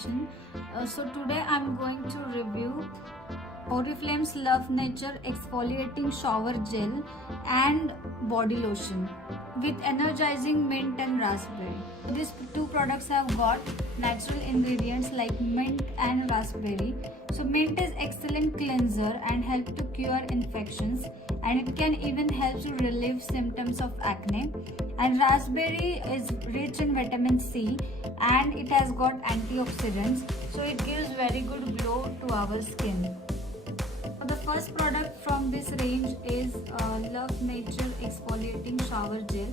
HealthAndBeautyStation. So today I'm going to review Oriflame's Love Nature Exfoliating Shower Gel and Body Lotion with energizing mint and raspberry. These two products have got natural ingredients like mint and raspberry. So mint is excellent cleanser and help to cure infections, and it can even help to relieve symptoms of acne. And raspberry is rich in vitamin C and it has got antioxidants, so it gives very good glow to our skin. The first product from this range is Love Nature Exfoliating Shower Gel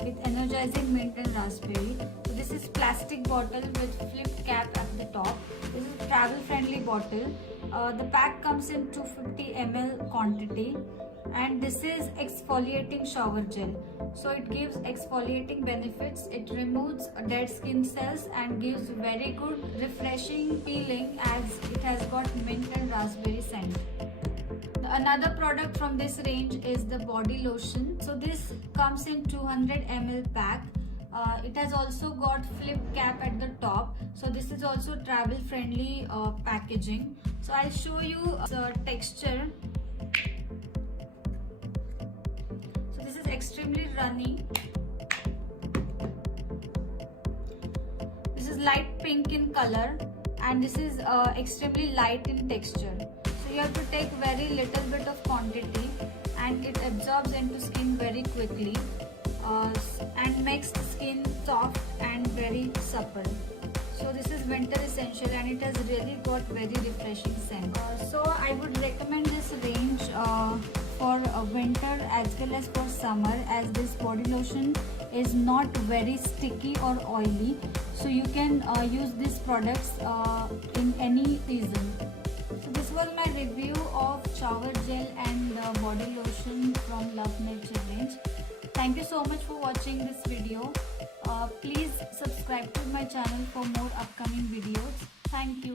with energizing mint and raspberry. So this is plastic bottle with flip cap at the top. This is a travel friendly bottle. The pack comes in 250 ml quantity, and this is exfoliating shower gel. So it gives exfoliating benefits. It removes dead skin cells and gives very good refreshing feeling as it has got mint and raspberry scent. Another product from this range is the body lotion. So this comes in 200 ml pack. It has also got flip cap at the top. So this is also travel friendly packaging. So I'll show you the texture. So this is extremely runny. This is light pink in color, and this is extremely light in texture. So you have to take very little bit of quantity, and it absorbs into skin very quickly and makes the skin soft and very supple. So this is winter essential, and it has really got very refreshing scent. So I would recommend this range for winter as well as for summer, as this body lotion is not very sticky or oily, so you can use these products in any season. So this was my review of shower gel and body lotion from Love Nature range. Thank you so much for watching this video. Please subscribe to my channel for more upcoming videos. Thank you.